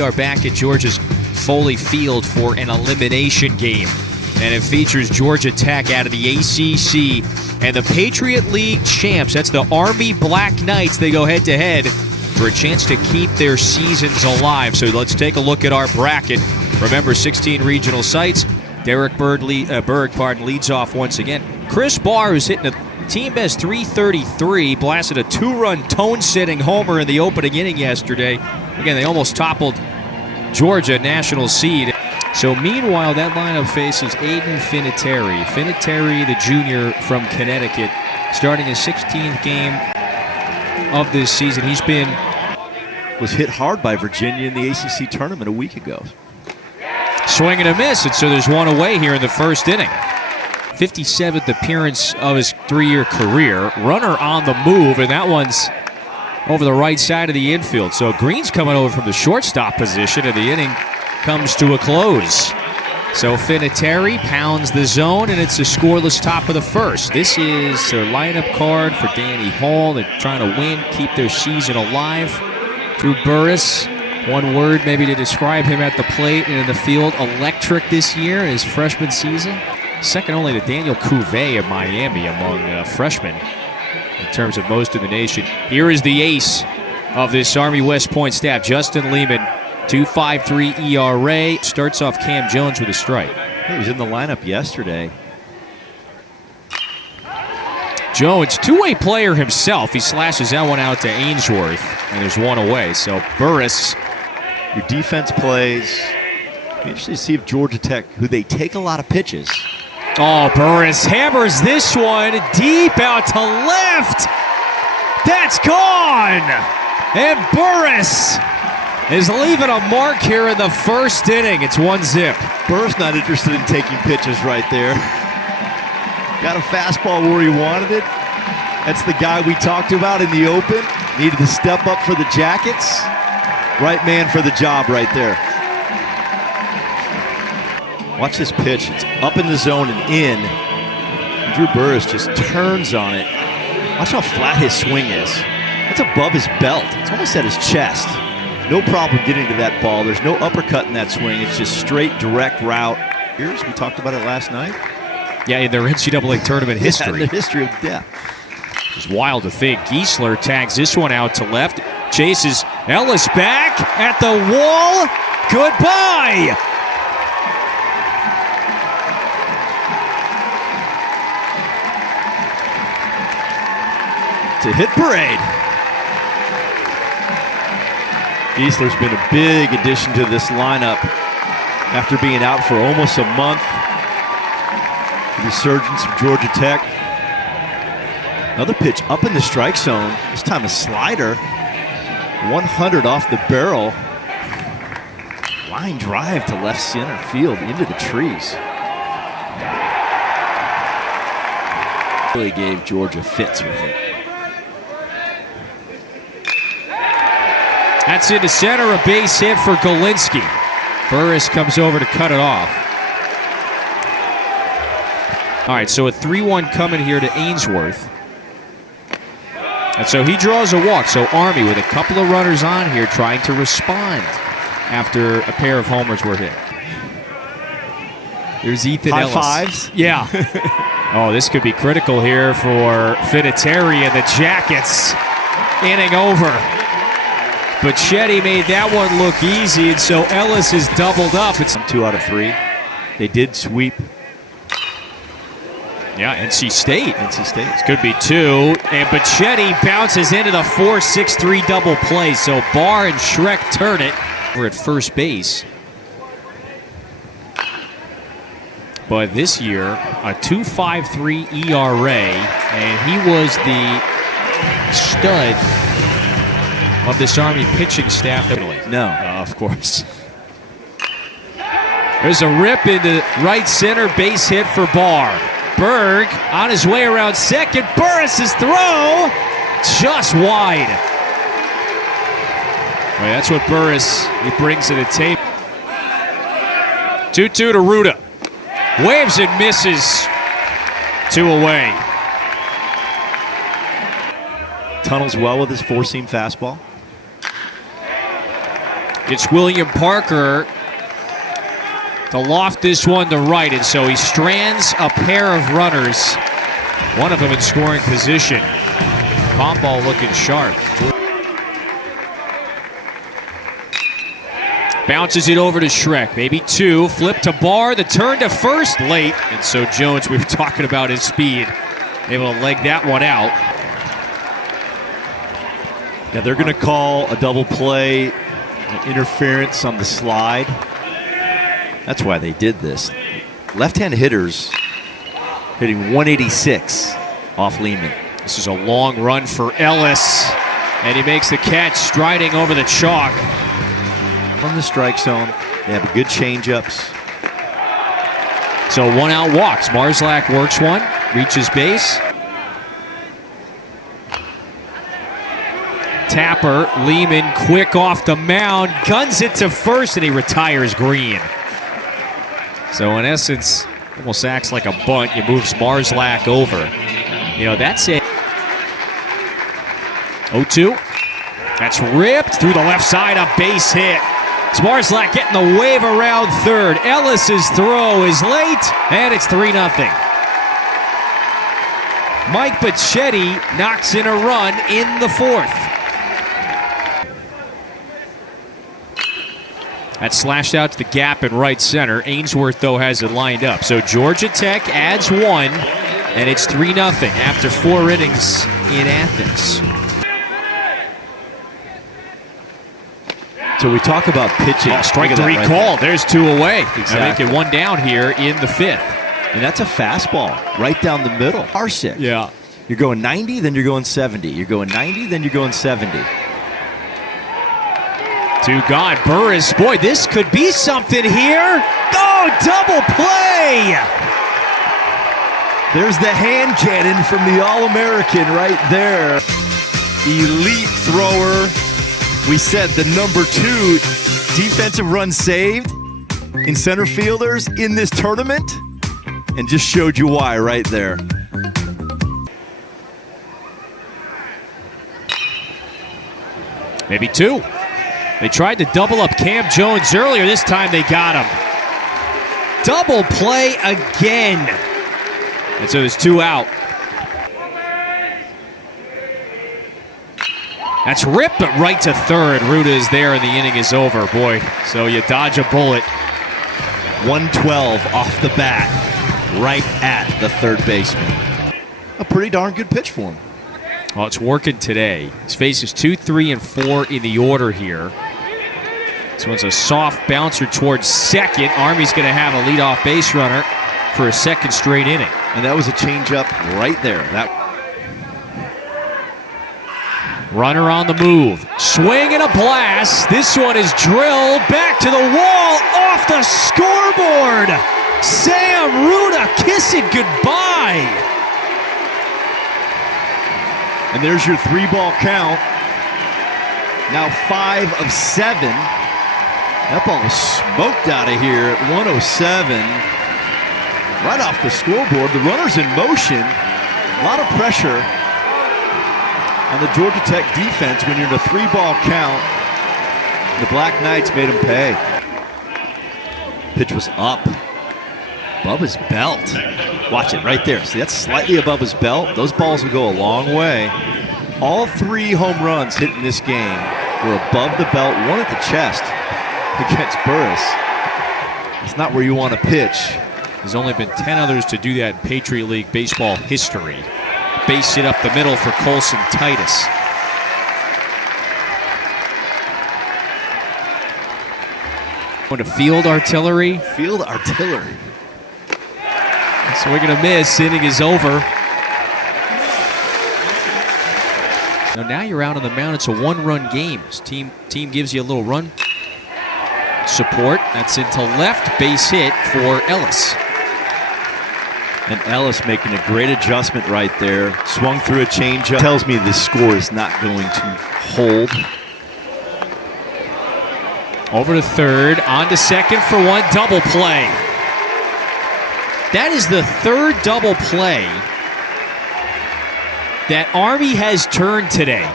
We are back at Georgia's Foley Field for an elimination game, and it features Georgia Tech out of the ACC and the Patriot League champs. That's the Army Black Knights. They go head-to-head for a chance to keep their seasons alive. So let's take a look at our bracket. Remember, 16 regional sites. Derek Berg leads off once again. Chris Barr, who's hitting a team best .333, blasted a two-run tone-setting homer in the opening inning yesterday. Again, they almost toppled Georgia, national seed. So meanwhile, that lineup faces Aiden Finiteri. Finiteri, the junior from Connecticut, starting his 16th game of this season. He's was hit hard by Virginia in the ACC tournament a week ago. Swing and a miss, and so there's one away here in the first inning. 57th appearance of his three-year career. Runner on the move, and that one's over the right side of the infield. So Green's coming over from the shortstop position, and the inning comes to a close. So Finiteri pounds the zone, and it's a scoreless top of the first. This is their lineup card for Danny Hall. They're trying to win, keep their season alive. Drew Burris, one word maybe to describe him at the plate and in the field, electric this year in his freshman season. Second only to Daniel Cuvée of Miami among freshmen in terms of most in the nation. Here is the ace of this Army West Point staff, Justin Lehman, 2.53 ERA. Starts off Cam Jones with a strike. He was in the lineup yesterday. Jones, two-way player himself. He slashes that one out to Ainsworth, and there's one away. So Burris. Your defense plays. It'll be interesting to see if Georgia Tech, who they take a lot of pitches. Oh, Burris hammers this one deep out to left. That's gone. And Burris is leaving a mark here in the first inning. It's 1-0. Burris not interested in taking pitches right there. Got a fastball where he wanted it. That's the guy we talked about in the open. Needed to step up for the Jackets. Right man for the job right there. Watch this pitch. It's up in the zone and in. Drew Burris just turns on it. Watch how flat his swing is. That's above his belt. It's almost at his chest. No problem getting to that ball. There's no uppercut in that swing. It's just straight, direct route. Here's, we talked about it last night. Yeah, in their NCAA tournament history. Yeah, the history of death. It's wild to think. Giesler tags this one out to left. Chases Ellis back at the wall. Goodbye. It's a hit parade. Giesler's been a big addition to this lineup after being out for almost a month. The resurgence of Georgia Tech. Another pitch up in the strike zone. This time a slider. 100 off the barrel. Line drive to left center field into the trees. Really gave Georgia fits with it. That's into center, a base hit for Golinsky. Burris comes over to cut it off. All right, so a 3-1 coming here to Ainsworth. And so he draws a walk. So Army with a couple of runners on here trying to respond after a pair of homers were hit. There's Ethan Ellis. High fives? Yeah. Oh, this could be critical here for Finiteri and the Jackets. Inning over. But Chetty made that one look easy, and so Ellis is doubled up. It's 2 out of 3. They did sweep. Yeah, NC State. NC State. This could be 2. And Chetty bounces into the 4-6-3 double play. So Barr and Schreck turn it. We're at first base. But this year, a 2.53 ERA, and he was the stud of this Army pitching staff. No. Of course. There's a rip into right center, base hit for Barr. Berg on his way around second. Burris' throw just wide. Well, that's what Burris he brings to the table. 2-2 to Ruda. Waves and misses. 2 away. Tunnels well with his four-seam fastball. It's William Parker to loft this one to right, and so he strands a pair of runners, one of them in scoring position. Pom ball looking sharp. Bounces it over to Shrek, maybe two, flip to Barr, the turn to first late, and so Jones, we were talking about his speed, able to leg that one out. Yeah, they're going to call a double play, interference on the slide. That's why they did this. Left-hand hitters hitting 186 off Lehman. This is a long run for Ellis, and he makes the catch, striding over the chalk. From the strike zone, they have good change-ups. So one out walks. Marzlack works one, reaches base. Tapper, Lehman quick off the mound, guns it to first, and he retires Green. So in essence, almost acts like a bunt. He moves Marzlack over. You know, that's it. 0-2. That's ripped through the left side, a base hit. It's Marzlack getting the wave around third. Ellis's throw is late, and it's 3-0. Mike Bacchetti knocks in a run in the fourth. That's slashed out to the gap in right center. Ainsworth, though, has it lined up. So Georgia Tech adds one, and it's 3-0 after 4 innings in Athens. So we talk about pitching. Strike three call. There's 2 away. Exactly. Making 1 down here in the 5th. And that's a fastball right down the middle. R6. Yeah. You're going 90, then you're going 70. You're going 90, then you're going 70. 2 gone. Burris, boy, this could be something here. Oh, double play! There's the hand cannon from the All-American right there. Elite thrower. We said the number 2 defensive run saved in center fielders in this tournament, and just showed you why right there. Maybe 2. They tried to double up Cam Jones earlier. This time they got him. Double play again. And so there's 2 out. That's ripped, but right to third. Ruda is there, and the inning is over. Boy, so you dodge a bullet. 112 off the bat, right at the third baseman. A pretty darn good pitch for him. Well, it's working today. His faces 2, 3, and 4 in the order here. This one's a soft bouncer towards second. Army's going to have a leadoff base runner for a second straight inning. And that was a changeup right there. Runner on the move. Swing and a blast. This one is drilled back to the wall, off the scoreboard. Sam Ruda kissing goodbye. And there's your 3-ball count. Now 5 of 7. That ball was smoked out of here at 107. Right off the scoreboard. The runner's in motion. A lot of pressure on the Georgia Tech defense when you're in a 3-ball count. The Black Knights made him pay. Pitch was up. Above his belt. Watch it right there. See, that's slightly above his belt. Those balls will go a long way. All 3 home runs hit in this game were above the belt. 1 at the chest against Burris. It's not where you want to pitch. There's only been 10 others to do that in Patriot League baseball history. Base hit up the middle for Colson Titus. Going to field artillery. Field artillery. So we're going to miss. Inning is over. Now you're out on the mound. It's a 1-run game. Team gives you a little run support. That's into left. Base hit for Ellis. And Ellis making a great adjustment right there. Swung through a changeup. Tells me this score is not going to hold. Over to third, on to second for 1, double play. That is the 3rd double play that Army has turned today.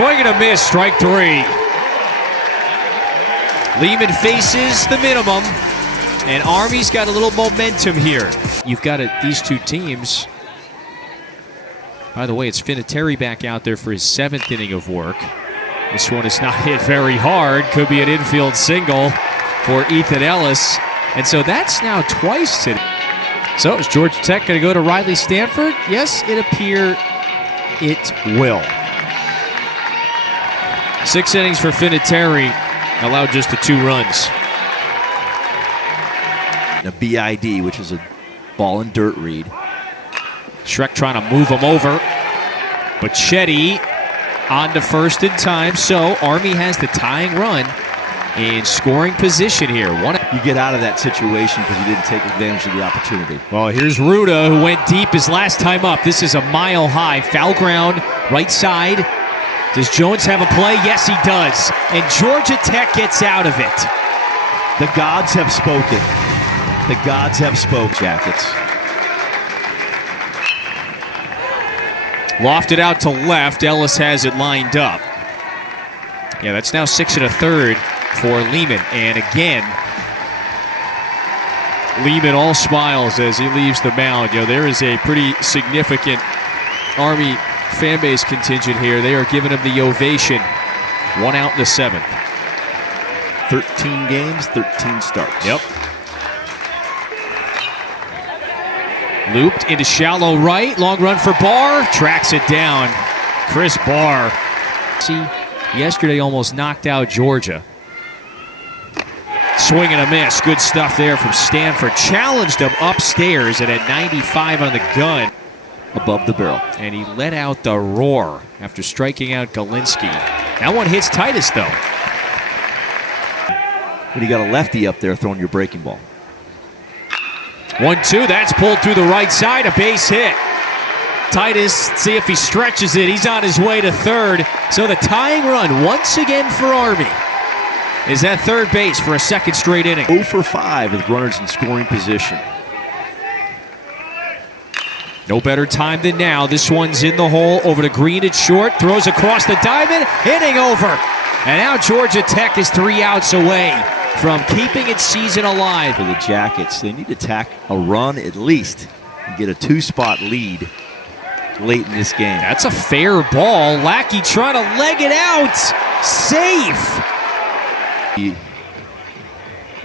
Swing and a miss, strike three. Lehman faces the minimum, and Army's got a little momentum here. You've got these two teams. By the way, it's Vinatieri back out there for his 7th inning of work. This one is not hit very hard. Could be an infield single for Ethan Ellis. And so that's now twice today. So is Georgia Tech going to go to Riley Stanford? Yes, it appears it will. 6 innings for Vinatieri, allowed just the 2 runs. A BID, which is a ball and dirt read. Schreck trying to move him over. But Chetty on to first in time, so Army has the tying run in scoring position here. You get out of that situation because you didn't take advantage of the opportunity. Well, here's Ruda, who went deep his last time up. This is a mile high. Foul ground, right side. Does Jones have a play? Yes, he does. And Georgia Tech gets out of it. The gods have spoken. The gods have spoke, Jackets. Lofted out to left. Ellis has it lined up. Yeah, that's now 6 1/3 for Lehman. And again, Lehman all smiles as he leaves the mound. You know, there is a pretty significant Army fan base contingent here. They are giving him the ovation. 1 out in the 7th. 13 games, 13 starts. Yep. Looped into shallow right. Long run for Barr. Tracks it down. Chris Barr. See, yesterday almost knocked out Georgia. Swing and a miss. Good stuff there from Stanford. Challenged him upstairs and at 95 on the gun. Above the barrel. And he let out the roar after striking out Galinsky. That one hits Titus, though. When you got a lefty up there throwing your breaking ball. 1-2, that's pulled through the right side, a base hit. Titus, see if he stretches it. He's on his way to third. So the tying run once again for Army is at third base for a 2nd straight inning. 0 for 5 with runners in scoring position. No better time than now. This one's in the hole, over to Green at short, throws across the diamond, inning over. And now Georgia Tech is 3 outs away from keeping its season alive. For the Jackets, they need to tack a run at least and get a 2-spot lead late in this game. That's a fair ball. Lackey trying to leg it out. Safe.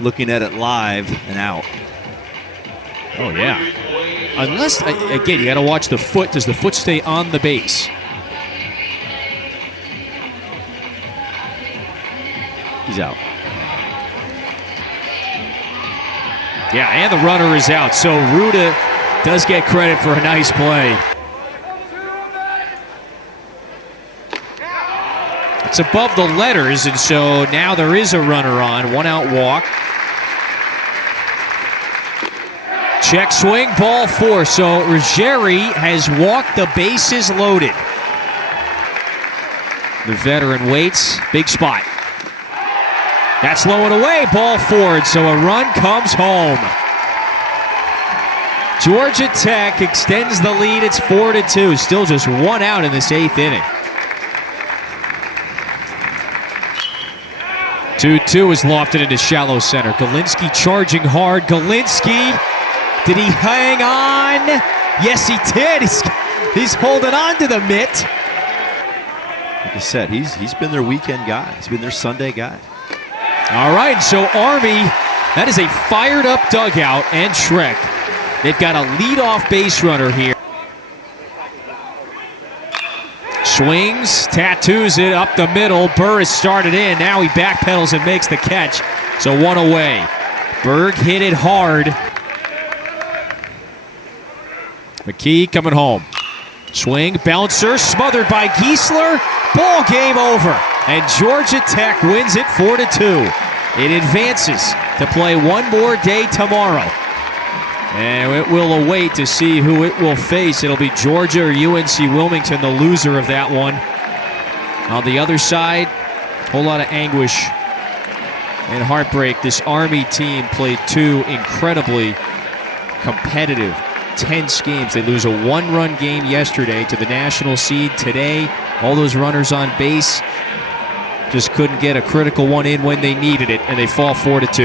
Looking at it live and out. Oh, yeah. Unless, again, you got to watch the foot. Does the foot stay on the base? He's out. Yeah, and the runner is out. So Ruda does get credit for a nice play. It's above the letters, and so now there is a runner on. 1 out walk. Check swing, ball 4. So Ruggieri has walked the bases loaded. The veteran waits. Big spot. That's low and away, ball 4, so a run comes home. Georgia Tech extends the lead. It's 4-2. Still just 1 out in this 8th inning. 2-2 is lofted into shallow center. Galinsky charging hard. Galinsky, did he hang on? Yes, he did. He's holding on to the mitt. Like I said, he's been their weekend guy. He's been their Sunday guy. All right, so Army, that is a fired-up dugout, and Schreck. They've got a leadoff base runner here. Swings, tattoos it up the middle. Burr has started in. Now he backpedals and makes the catch. So 1 away. Berg hit it hard. McKee coming home. Swing, bouncer, smothered by Giesler. Ball game over. And Georgia Tech wins it 4-2. It advances to play one more day tomorrow. And it will await to see who it will face. It'll be Georgia or UNC Wilmington, the loser of that one. On the other side, a whole lot of anguish and heartbreak. This Army team played 2 incredibly competitive, tense games. They lose a 1-run game yesterday to the national seed. Today, All those runners on base just couldn't get a critical one in when they needed it, and they fall 4-2.